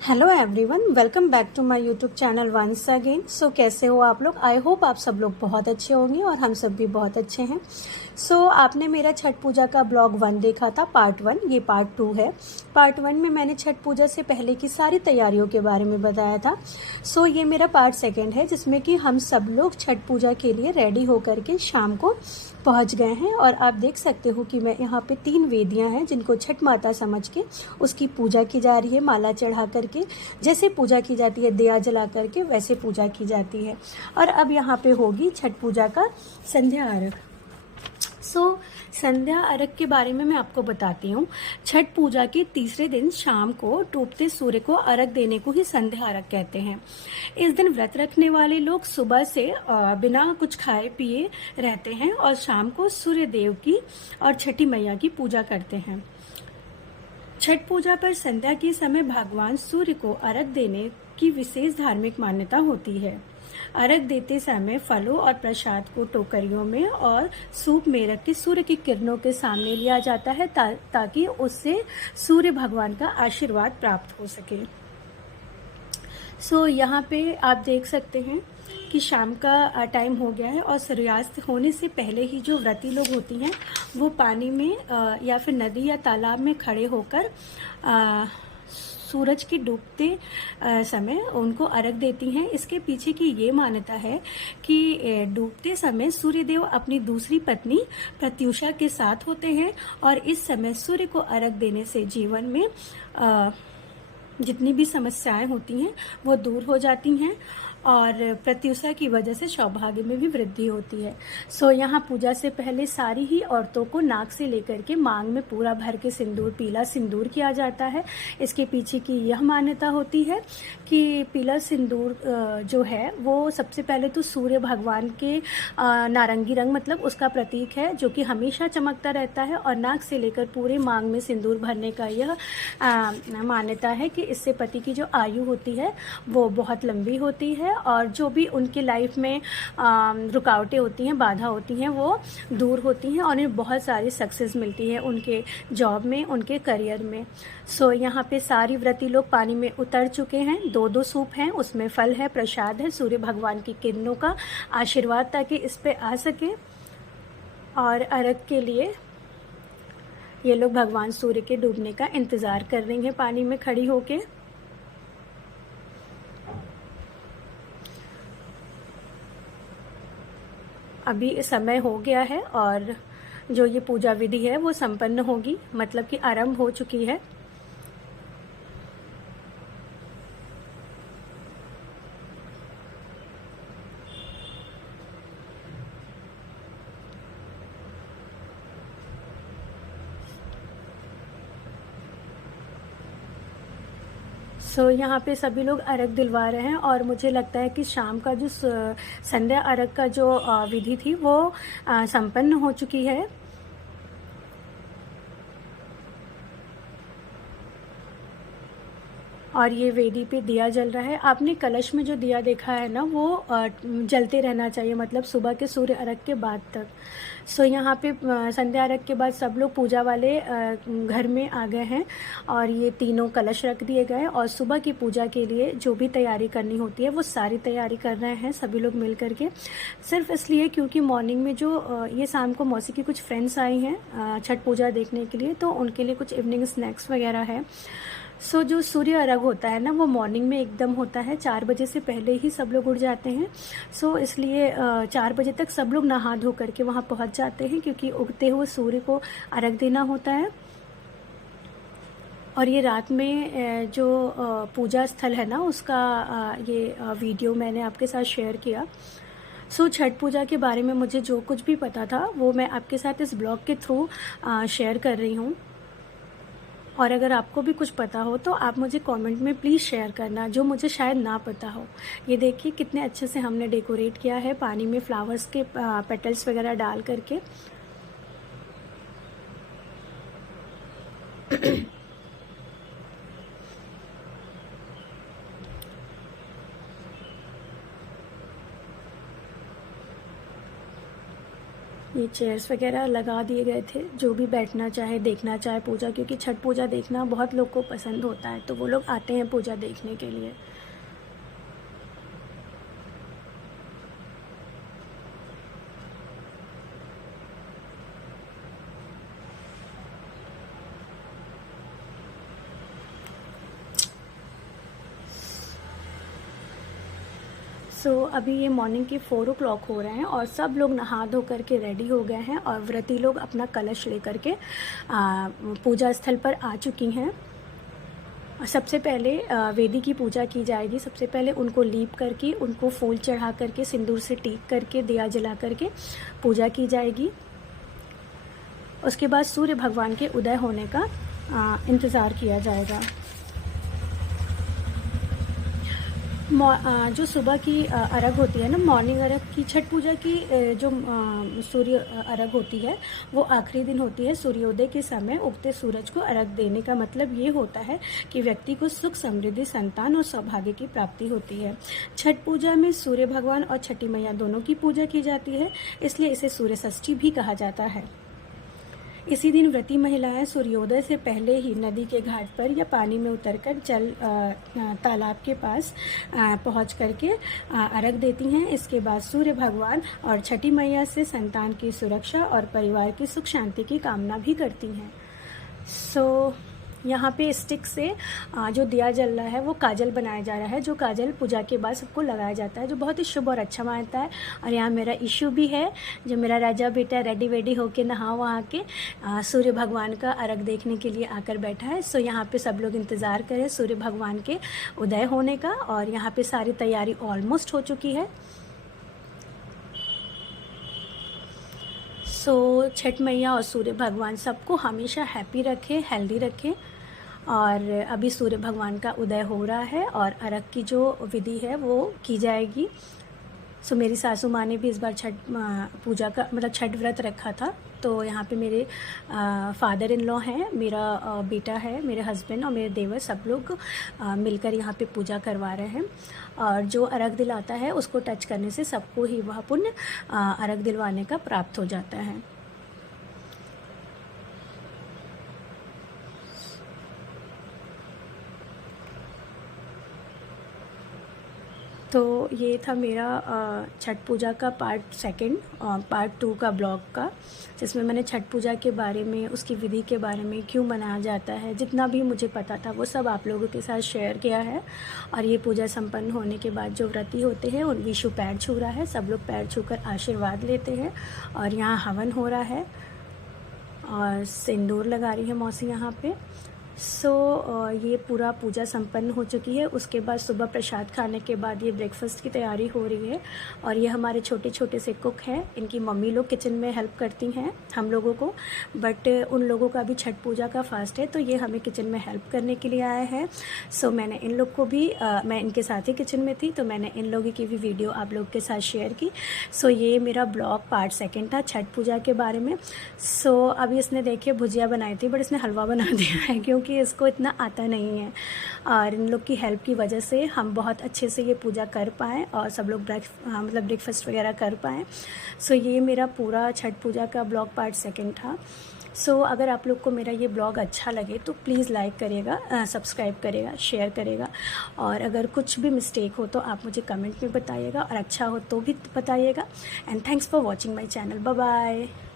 Hello everyone, welcome back to my YouTube channel once again. So कैसे हो आप लोग? आई होप आप सब लोग बहुत अच्छे होंगे और हम सब भी बहुत अच्छे हैं। आपने मेरा छठ पूजा का ब्लॉग 1 देखा था, पार्ट 1। ये पार्ट 2 है। पार्ट 1 में मैंने छठ पूजा से पहले की सारी तैयारियों के बारे में बताया था। ये मेरा पार्ट 2 है, जिसमें कि हम सब लोग छठ पूजा के लिए रेडी होकर के शाम को पहुंच गए हैं। और आप देख सकते हो कि मैं यहाँ पे 3 वेदियाँ हैं जिनको छठ माता समझ के उसकी पूजा की जा रही है। माला चढ़ा करके जैसे पूजा की जाती है, दिया जला करके वैसे पूजा की जाती है। और अब यहाँ पे होगी छठ पूजा का संध्या अर्घ। संध्या अर्घ के बारे में मैं आपको बताती हूँ। छठ पूजा के तीसरे दिन शाम को डूबते सूर्य को अर्घ देने को ही संध्या अर्घ कहते हैं। इस दिन व्रत रखने वाले लोग सुबह से बिना कुछ खाए पिए रहते हैं और शाम को सूर्य देव की और छठी मैया की पूजा करते हैं। छठ पूजा पर संध्या के समय भगवान सूर्य को अर्घ देने की विशेष धार्मिक मान्यता होती है। अर्घ देते समय फलों और प्रसाद को टोकरियों में और सूप में रख के सूर्य की किरणों के सामने लिया जाता है ताकि उससे सूर्य भगवान का आशीर्वाद प्राप्त हो सके। यहाँ पे आप देख सकते हैं कि शाम का टाइम हो गया है और सूर्यास्त होने से पहले ही जो व्रती लोग होती हैं वो पानी में या फिर नदी या तालाब में खड़े होकर सूरज के डूबते समय उनको अर्घ देती हैं। इसके पीछे की ये मान्यता है कि डूबते समय सूर्यदेव अपनी दूसरी पत्नी प्रत्युषा के साथ होते हैं और इस समय सूर्य को अर्घ देने से जीवन में जितनी भी समस्याएं होती हैं वो दूर हो जाती हैं और प्रत्युषा की वजह से सौभाग्य में भी वृद्धि होती है। यहाँ पूजा से पहले सारी ही औरतों को नाक से लेकर के मांग में पूरा भर के सिंदूर, पीला सिंदूर किया जाता है। इसके पीछे की यह मान्यता होती है कि पीला सिंदूर जो है वो सबसे पहले तो सूर्य भगवान के नारंगी रंग मतलब उसका प्रतीक है, जो कि हमेशा चमकता रहता है। और नाक से लेकर पूरे मांग में सिंदूर भरने का यह मान्यता है कि इससे पति की जो आयु होती है वो बहुत लंबी होती है और जो भी उनके लाइफ में रुकावटें होती हैं, बाधा होती हैं, वो दूर होती हैं और उन्हें बहुत सारी सक्सेस मिलती है उनके जॉब में, उनके करियर में। यहाँ पे सारी व्रती लोग पानी में उतर चुके हैं। 2-2 सूप हैं, उसमें फल है, प्रसाद है, सूर्य भगवान की किरणों का आशीर्वाद ताकि इस पे आ सके। और अर्घ के लिए ये लोग भगवान सूर्य के डूबने का इंतज़ार कर रही हैं पानी में खड़ी होके। अभी समय हो गया है और जो ये पूजा विधि है वो संपन्न होगी, मतलब कि आरंभ हो चुकी है। यहाँ पे सभी लोग अर्घ दिलवा रहे हैं और मुझे लगता है कि शाम का जो संध्या अर्घ का जो विधि थी वो संपन्न हो चुकी है। और ये वेदी पे दिया जल रहा है। आपने कलश में जो दिया देखा है ना वो जलते रहना चाहिए, मतलब सुबह के सूर्य अर्घ के बाद तक। यहाँ पे संध्या अर्घ के बाद सब लोग पूजा वाले घर में आ गए हैं और ये तीनों कलश रख दिए गए और सुबह की पूजा के लिए जो भी तैयारी करनी होती है वो सारी तैयारी कर रहे हैं सभी लोग मिल करके। सिर्फ इसलिए क्योंकि मॉर्निंग में जो ये शाम को मौसी की कुछ फ्रेंड्स आई हैं छठ पूजा देखने के लिए, तो उनके लिए कुछ इवनिंग स्नैक्स वगैरह है। जो सूर्य अर्घ होता है ना वो मॉर्निंग में एकदम होता है, 4 बजे से पहले ही सब लोग उठ जाते हैं। इसलिए 4 बजे तक सब लोग नहा धो करके वहाँ पहुँच जाते हैं क्योंकि उगते हुए सूर्य को अर्घ देना होता है। और ये रात में जो पूजा स्थल है ना उसका ये वीडियो मैंने आपके साथ शेयर किया। छठ पूजा के बारे में मुझे जो कुछ भी पता था वो मैं आपके साथ इस ब्लॉग के थ्रू शेयर कर रही हूँ। और अगर आपको भी कुछ पता हो तो आप मुझे कमेंट में प्लीज़ शेयर करना, जो मुझे शायद ना पता हो। ये देखिए कितने अच्छे से हमने डेकोरेट किया है पानी में फ्लावर्स के पेटल्स वगैरह डाल करके। ये चेयर्स वगैरह लगा दिए गए थे, जो भी बैठना चाहे देखना चाहे पूजा, क्योंकि छठ पूजा देखना बहुत लोग को पसंद होता है, तो वो लोग आते हैं पूजा देखने के लिए। अभी ये मॉर्निंग के 4 o'clock हो रहे हैं और सब लोग नहा धो करके रेडी हो गए हैं और व्रती लोग अपना कलश लेकर के पूजा स्थल पर आ चुकी हैं। सबसे पहले वेदी की पूजा की जाएगी। सबसे पहले उनको लीप करके, उनको फूल चढ़ा करके, सिंदूर से टीक करके, दिया जला करके पूजा की जाएगी। उसके बाद सूर्य भगवान के उदय होने का इंतज़ार किया जाएगा। जो सुबह की अर्घ होती है ना, मॉर्निंग अर्घ की, छठ पूजा की जो सूर्य अर्घ होती है वो आखिरी दिन होती है। सूर्योदय के समय उगते सूरज को अर्घ देने का मतलब ये होता है कि व्यक्ति को सुख, समृद्धि, संतान और सौभाग्य की प्राप्ति होती है। छठ पूजा में सूर्य भगवान और छठी मैया दोनों की पूजा की जाती है, इसलिए इसे सूर्य षष्ठी भी कहा जाता है। इसी दिन व्रती महिलाएं सूर्योदय से पहले ही नदी के घाट पर या पानी में उतरकर तालाब के पास पहुंच करके अर्घ देती हैं। इसके बाद सूर्य भगवान और छठी मैया से संतान की सुरक्षा और परिवार की सुख शांति की कामना भी करती हैं। यहाँ पे स्टिक से जो दिया जल रहा है वो काजल बनाया जा रहा है, जो काजल पूजा के बाद सबको लगाया जाता है, जो बहुत ही शुभ और अच्छा मानता है। और यहाँ मेरा इशू भी है, जो मेरा राजा बेटा रेडी वेडी होके नहा वहा के सूर्य भगवान का अर्घ देखने के लिए आकर बैठा है। यहाँ पे सब लोग इंतज़ार करें सूर्य भगवान के उदय होने का। और यहाँ पे सारी तैयारी ऑलमोस्ट हो चुकी है। छठ मैया और सूर्य भगवान सबको हमेशा हैप्पी रखे, हेल्दी रखें। और अभी सूर्य भगवान का उदय हो रहा है और अर्घ की जो विधि है वो की जाएगी। मेरी सासू माँ ने भी इस बार छठ पूजा का मतलब छठ व्रत रखा था। तो यहाँ पे मेरे फादर इन लॉ हैं, मेरा बेटा है, मेरे हस्बैंड और मेरे देवर, सब लोग मिलकर यहाँ पे पूजा करवा रहे हैं। और जो अर्घ दिलाता है उसको टच करने से सबको ही वह पुण्य अर्घ दिलवाने का प्राप्त हो जाता है। तो ये था मेरा छठ पूजा का पार्ट 2 और पार्ट 2 का ब्लॉग का, जिसमें मैंने छठ पूजा के बारे में, उसकी विधि के बारे में, क्यों मनाया जाता है, जितना भी मुझे पता था वो सब आप लोगों के साथ शेयर किया है। और ये पूजा संपन्न होने के बाद जो व्रती होते हैं उन विशु पैर छू रहा है, सब लोग पैर छूकर आशीर्वाद लेते हैं। और यहाँ हवन हो रहा है और सिंदूर लगा रही है मौसी यहाँ पे। ये पूरा पूजा संपन्न हो चुकी है। उसके बाद सुबह प्रसाद खाने के बाद ये ब्रेकफास्ट की तैयारी हो रही है। और ये हमारे छोटे छोटे से कुक हैं, इनकी मम्मी लोग किचन में हेल्प करती हैं हम लोगों को, बट उन लोगों का भी छठ पूजा का फास्ट है तो ये हमें किचन में हेल्प करने के लिए आए हैं। मैंने इन लोग को भी मैं इनके साथ ही किचन में थी तो मैंने इन लोगों की भी वीडियो आप लोग के साथ शेयर की। ये मेरा ब्लॉग पार्ट 2 था छठ पूजा के बारे में। अभी इसने देखिए भुजिया बनाई थी, बट इसने हलवा बना दिया है क्योंकि इसको इतना आता नहीं है। और इन लोग की हेल्प की वजह से हम बहुत अच्छे से ये पूजा कर पाएँ और सब लोग मतलब ब्रेकफास्ट वगैरह कर पाएँ। ये मेरा पूरा छठ पूजा का ब्लॉग पार्ट 2 था। अगर आप लोग को मेरा ये ब्लॉग अच्छा लगे तो प्लीज़ लाइक करिएगा, सब्सक्राइब करेगा, शेयर करेगा। और अगर कुछ भी मिस्टेक हो तो आप मुझे कमेंट में बताइएगा और अच्छा हो तो भी बताइएगा। And thanks for watching my channel. Bye bye.